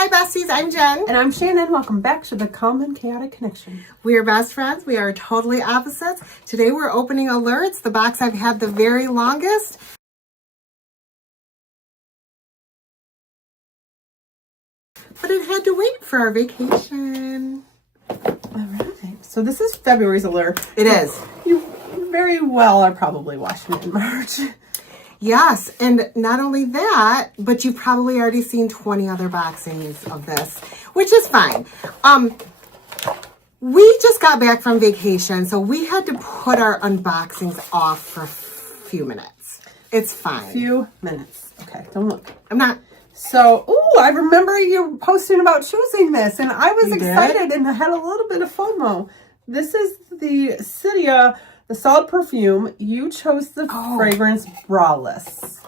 Hi besties, I'm Jen. And I'm Shannon. Welcome back to the Calm and Chaotic Connection. We are best friends. We are totally opposites. Today we're opening Allure. It's the box I've had the very longest. But it had to wait for our vacation. All right. So this is February's Allure. It is. You very well are probably washing it in March. Yes, and not only that, but you've probably already seen 20 other boxings of this, which is fine. We just got back from vacation, so we had to put our unboxings off for a few minutes. It's fine. Few minutes. Okay, don't look. I'm not. So, I remember you posting about choosing this, and I was excited did? and I had a little bit of FOMO. This is the Cuticle, the solid perfume. You chose the fragrance Braless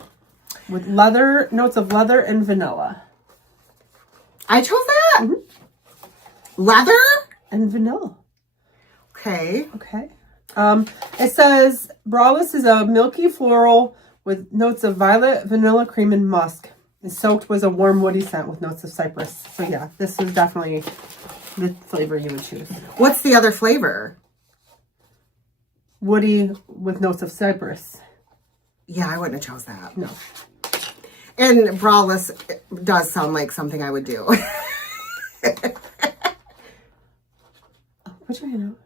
with leather, notes of leather and vanilla. I chose that? Leather? And vanilla. Okay. Okay. It says Braless is a milky floral with notes of violet, vanilla, cream, and musk. And soaked was a warm woody scent with notes of cypress. So yeah, this is definitely the flavor you would choose. What's the other flavor? Woody with notes of cypress. Yeah, I wouldn't have chose that. No. And Braless does sound like something I would do. Put your hand out.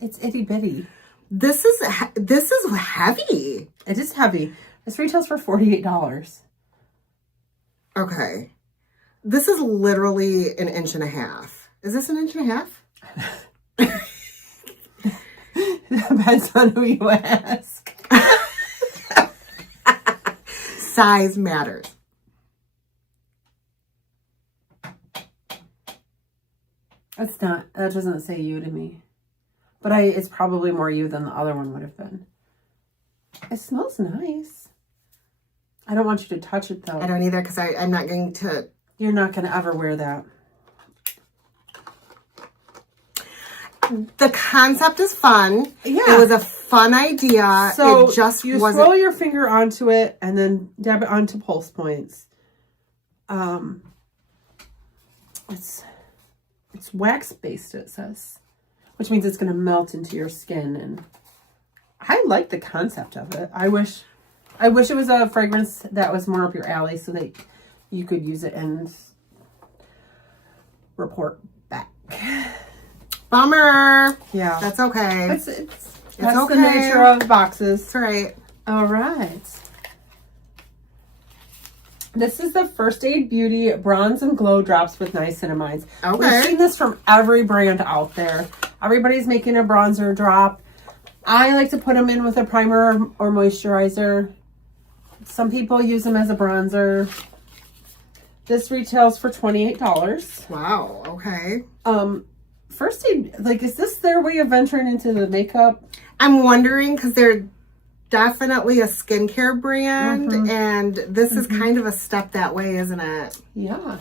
It's itty bitty. This is heavy. It is heavy. This retails for $48. Okay. This is literally an inch and a half. Is this an inch and a half? Depends on who you ask. Size matters. It's not. That doesn't say you to me. But it's probably more you than the other one would have been. It smells nice. I don't want you to touch it though. I don't either because I'm not going to. You're not going to ever wear that. The concept is fun. Yeah. It was a fun idea. So it just you wasn't. swirl your finger onto it and then dab it onto pulse points. It's wax based, it says, which means it's going to melt into your skin. And I like the concept of it. I wish it was a fragrance that was more up your alley so that you could use it and report back. Bummer. Yeah. That's okay. That's okay. the nature of boxes. That's right. All right. This is the First Aid Beauty Bronze and Glow Drops with Niacinamides. Okay. We've seen this from every brand out there. Everybody's making a bronzer drop. I like to put them in with a primer or moisturizer. Some people use them as a bronzer. This retails for $28. Wow. Okay. First Aid, is this their way of venturing into the makeup? I'm wondering because they're definitely a skincare brand, and this is kind of a step that way, isn't it? Yeah.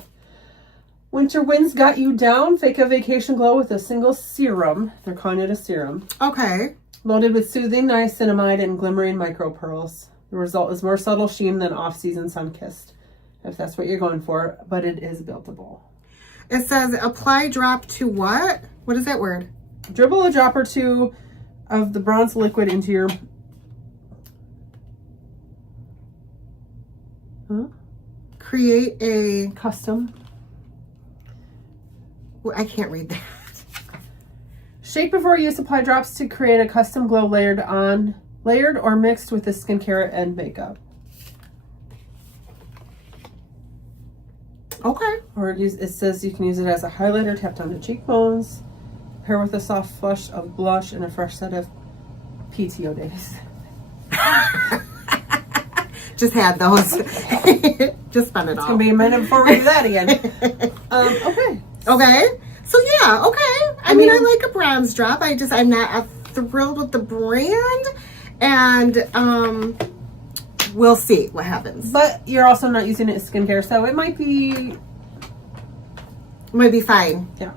Winter winds got you down. Fake a vacation glow with a single serum. They're calling it a serum. Okay. Loaded with soothing niacinamide and glimmering micro pearls. The result is more subtle sheen than off-season sun-kissed, if that's what you're going for, but it is buildable. It says apply drop to what? What is that word? Dribble a drop or two of the bronze liquid into your... Create a... custom. I can't read that. Shake before use. Apply drops to create a custom glow layered or mixed with the skincare and makeup. Okay. Or it says you can use it as a highlighter tapped onto cheekbones. Pair with a soft flush of blush and a fresh set of PTO days. Just had those. Just spun it all. It's going to be a minute before we do that again. Okay. Okay. So yeah, okay. I mean, I like a bronze drop. I'm not thrilled with the brand. And we'll see what happens. But you're also not using it as skincare, so it might be fine. Yeah.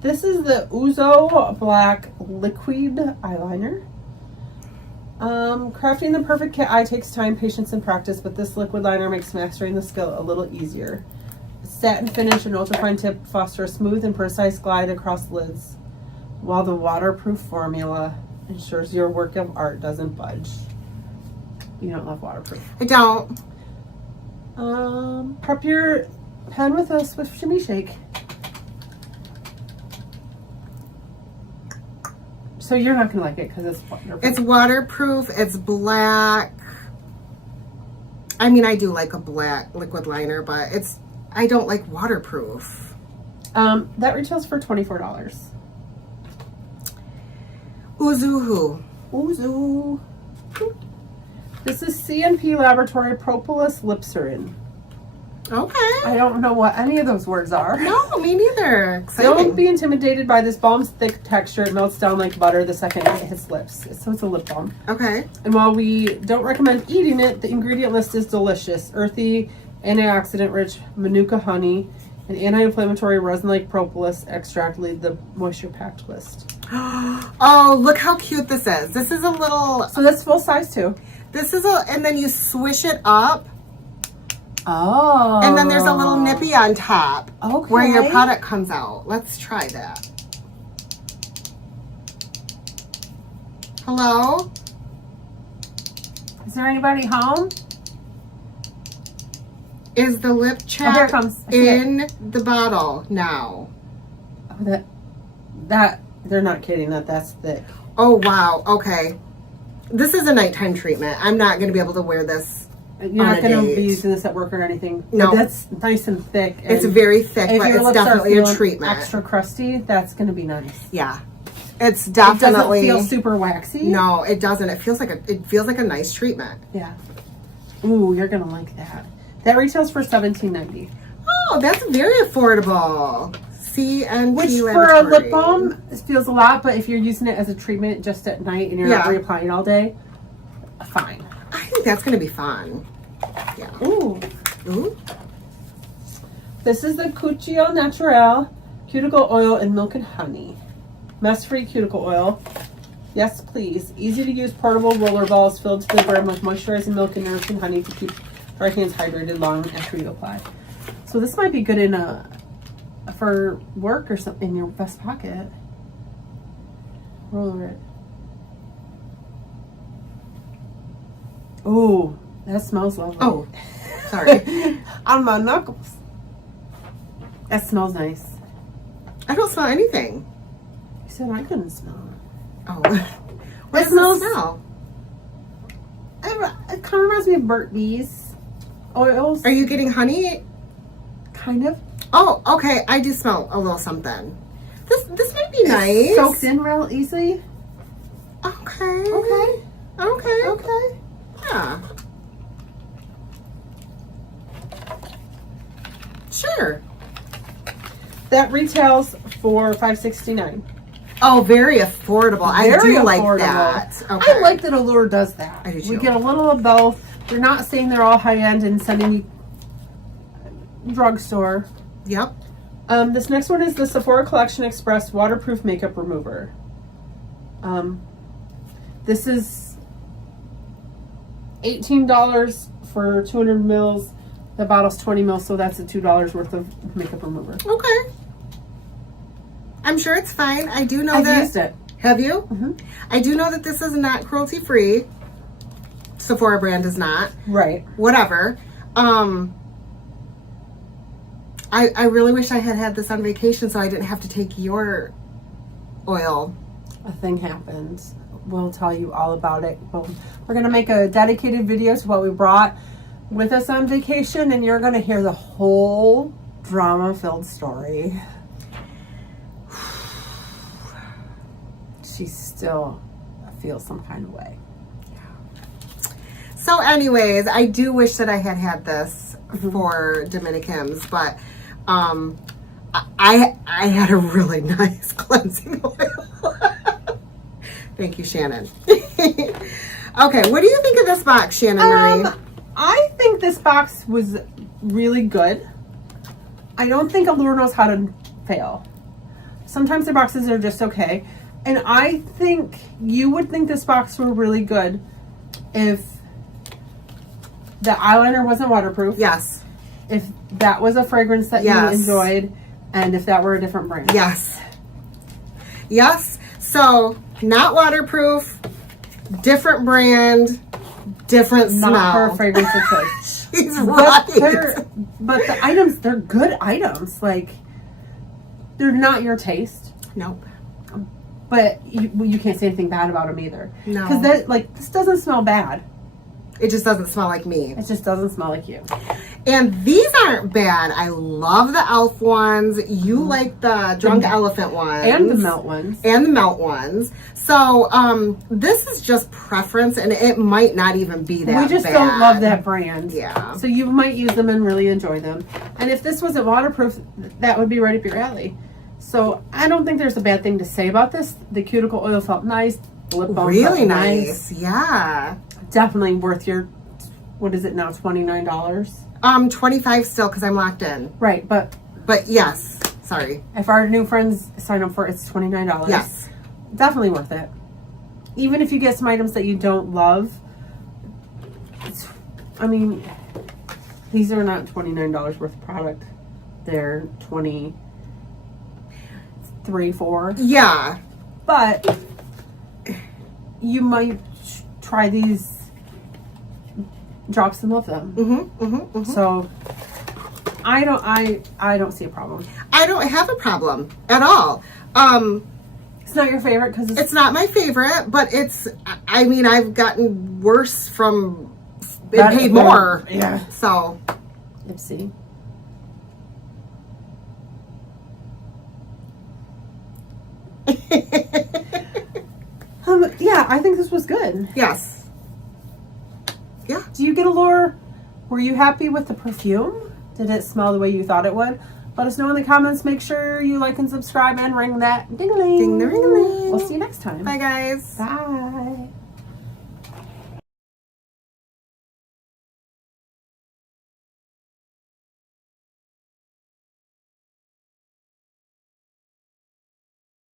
This is the Ouzo Black Liquid Eyeliner. Crafting the perfect cat eye takes time, patience, and practice, but this liquid liner makes mastering the skill a little easier. Satin finish and ultrafine tip foster a smooth and precise glide across lids, while the waterproof formula ensures your work of art doesn't budge. You don't love waterproof. I don't. Prep your pen with a swift shimmy shake. So you're not gonna like it because it's waterproof. It's waterproof. It's black. I mean, I do like a black liquid liner, but I don't like waterproof. That retails for $24. Uzuhu. Uzu. This is CNP Laboratory Propolis Lipserin. Okay. I don't know what any of those words are. No, me neither. Exciting. Don't be intimidated by this balm's thick texture. It melts down like butter the second it hits lips. So it's a lip balm. Okay. And while we don't recommend eating it, the ingredient list is delicious. Earthy, antioxidant-rich manuka honey, and anti-inflammatory resin-like propolis extract lead the moisture-packed list. Oh, look how cute this is. This is a little... So that's full size too. This is and then you swish it up. Oh. And then there's a little nippy on top. Okay. Where your product comes out. Let's try that. Hello? Is there anybody home? Is the lip Oh, check here it comes. I see in the bottle now? Oh, that they're not kidding. That's thick. Oh, wow. Okay. This is a nighttime treatment. I'm not going to be able to wear this. You're not going to date. be using this at work or anything. No. But that's nice and thick. And It's very thick, if but your it's lips are definitely a feeling treatment. extra crusty, that's going to be nice. Yeah. It's It definitely... doesn't feel super waxy. No, it doesn't. It feels like a nice treatment. Yeah. Ooh, you're going to like that. That retails for $17.90. Oh, that's very affordable. CNP Which for a Laboratory. lip balm it feels a lot, but if you're using it as a treatment just at night and you're not reapplying all day, fine. I think that's going to be fun. Yeah. Ooh. Ooh. This is the Cuticle Naturel Cuticle Oil and Milk and Honey. Mess-free cuticle oil. Yes, please. Easy to use portable roller balls filled to the brim with moisturizing milk and nourishing honey to keep dry hands hydrated long after you apply. So this might be good in for work or something in your vest pocket. Roll over it. Ooh, that smells lovely. Oh, sorry. On my knuckles. That smells nice. I don't smell anything. You said I couldn't smell it. Oh. It What does smells- it smell? It kind of reminds me of burnt bees oils. Are you getting honey? Kind of. Oh, okay. I do smell a little something. This might be nice. It soaks in real easily. Okay. Okay. Okay. Okay. Yeah. Sure. That retails for $5.69. Oh, very affordable. I Very do like affordable. that. Okay. I like that Allure does that. I do We too. get a little of both. They're not saying they're all high end and sending you drugstore. Yep. This next one is the Sephora Collection Express Waterproof Makeup Remover. This is $18 for 200 mils. The bottle's 20 mils, so that's a $2 worth of makeup remover. Okay. I'm sure it's fine. I do know I've that. used it. Have you? Mm-hmm. I do know that this is not cruelty free. Sephora brand is not. Right. Whatever. I really wish I had had this on vacation so I didn't have to take your oil. A thing happened. We'll tell you all about it. We're going to make a dedicated video to what we brought with us on vacation, and you're going to hear the whole drama-filled story. She still feels some kind of way. So anyways, I do wish that I had had this for Dominicans, but I had a really nice cleansing oil. Thank you, Shannon. Okay, what do you think of this box, Shannon Marie? I think this box was really good. I don't think Allure knows how to fail. Sometimes their boxes are just okay. And I think you would think this box were really good if the eyeliner wasn't waterproof. Yes. If that was a fragrance that Yes. you enjoyed, and if that were a different brand. Yes. Yes. So, not waterproof, different brand, different smell. Not her fragrance of choice. She's right. But the items, they're good items. Like, they're not your taste. Nope. But you can't say anything bad about them either. No. Because that, like, this doesn't smell bad. It just doesn't smell like me. It just doesn't smell like you. And these aren't bad. I love the elf ones. You like the drunk elephant ones. And the melt ones. And the melt ones. So, this is just preference, and it might not even be that bad. We just don't love that brand. Yeah. So you might use them and really enjoy them. And if this wasn't waterproof, that would be right up your alley. So I don't think there's a bad thing to say about this. The cuticle oil felt nice. The lip balm Really felt nice. Yeah. Definitely worth your, what is it now, $29? 25 still because I'm locked in. Right, but yes. Sorry. if our new friends sign up for it, it's $29. Yes. Definitely worth it. Even if you get some items that you don't love, I mean, these are not $29 worth of product. They're $23, $24. Yeah. But you might try these drops and love them. So I don't see a problem. I don't have a problem at all. It's not your favorite because It's not my favorite, but I mean, I've gotten worse from and paid more. Yeah. So. Oopsie. Yeah, I think this was good. Yes. Yeah. Do you get Allure? Were you happy with the perfume? Did it smell the way you thought it would? Let us know in the comments. Make sure you like and subscribe and ring that ding-a-ling. Ding the ring-a-ling. We'll see you next time. Bye, guys. Bye.